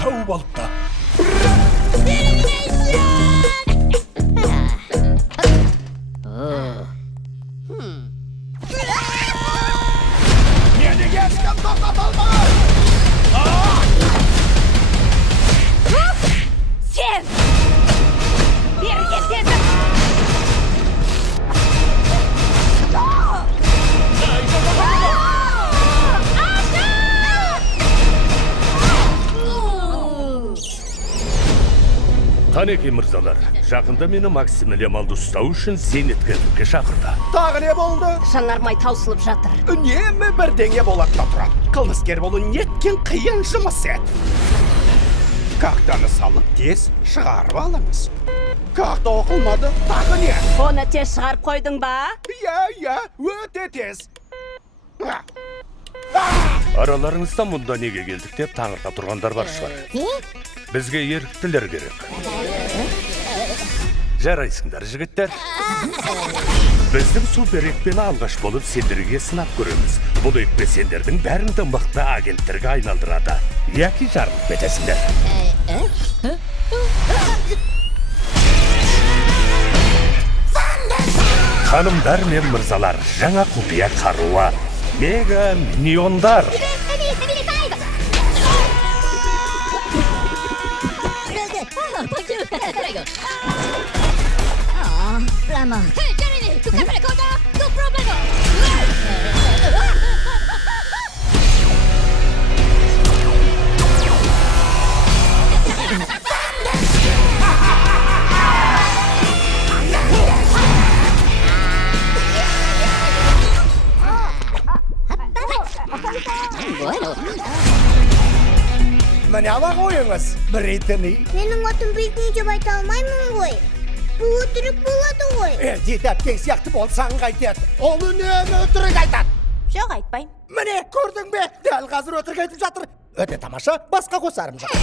тауып алыпты. Мені ешкім тоқтата алмаған! Сен! Бері кел дедім! Қанеке мырзалар, жақында мені Максимилиан ұстау үшін зейнеткерлікке шақырды. Тағы не болды? Жанармай таусылып жатыр. Үнемі бірдеңе болады да тұрады. Қылмыскер болу неткен қиын жұмыс ет. Қақтаны салып тез шығарып алыңыз. Қақта оқылмады, тағы не? Оны тез шығарып қойдың ба? Иә, өте тез. Араларыңызда мұнда неге келдік деп таңырта тұрғандар бар шығар. Бізге еріктілер керек. Жарайсыңдар, жігіттер. Біздің супер екпені алғаш болып сендерге сынап көреміз. Бұл екпе сендердің бәріңді мықты агенттерге айналдырады. Яки жарылып кетесіңдер. Ханымдар мен мырзалар, жаңа құпия қаруы. Мега миньондар. Ramon. Hey, Jeremy, tu cámara corta, tu problema. Bueno. Міне ала қойыңыз, Британи. Менің атым Британи деп айта алмаймын ғой. Бұл өтірік болады ғой. Әдет әпкен сияқты болсаң қайтеді. Ол үнемі өтірік айтады. Жоқ, айтпайым. Міне, көрдің бе? Дәл қазір өтірік айтып жатыр. Өте тамаша, басқа қосарым жоқ.